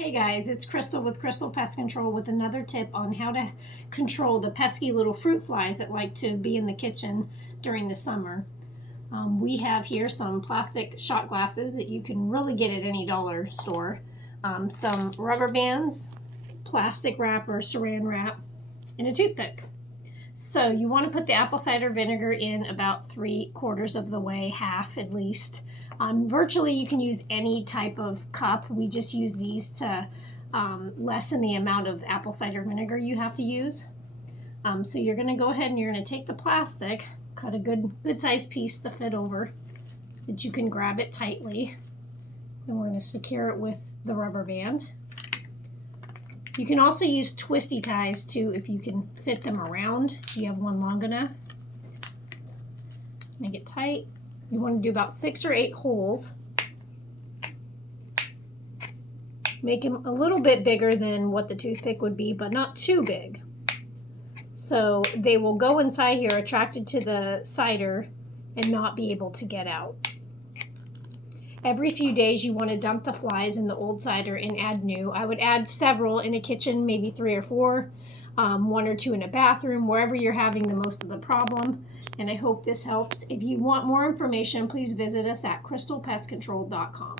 Hey guys, it's Crystal with Crystal Pest Control with another tip on how to control the pesky little fruit flies that like to be in the kitchen during the summer. We have here some plastic shot glasses that you can really get at any dollar store, some rubber bands, plastic wrap or saran wrap, and a toothpick. So you want to put the apple cider vinegar in about 3/4 of the way, half at least. Virtually you can use any type of cup. We just use these to lessen the amount of apple cider vinegar you have to use. So you're going to go ahead and you're going to take the plastic, cut a good sized piece to fit over that you can grab it tightly. And we're going to secure it with the rubber band. You can also use twisty ties too if you can fit them around, if you have one long enough. Make it tight. You want to do about 6 or 8 holes. Make them a little bit bigger than what the toothpick would be, but not too big. So they will go inside here attracted to the cider and not be able to get out. Every few days you want to dump the flies in the old cider and add new. I would add several in a kitchen, maybe 3 or 4, 1 or 2 in a bathroom, wherever you're having the most of the problem. And I hope this helps. If you want more information, please visit us at crystalpestcontrol.com.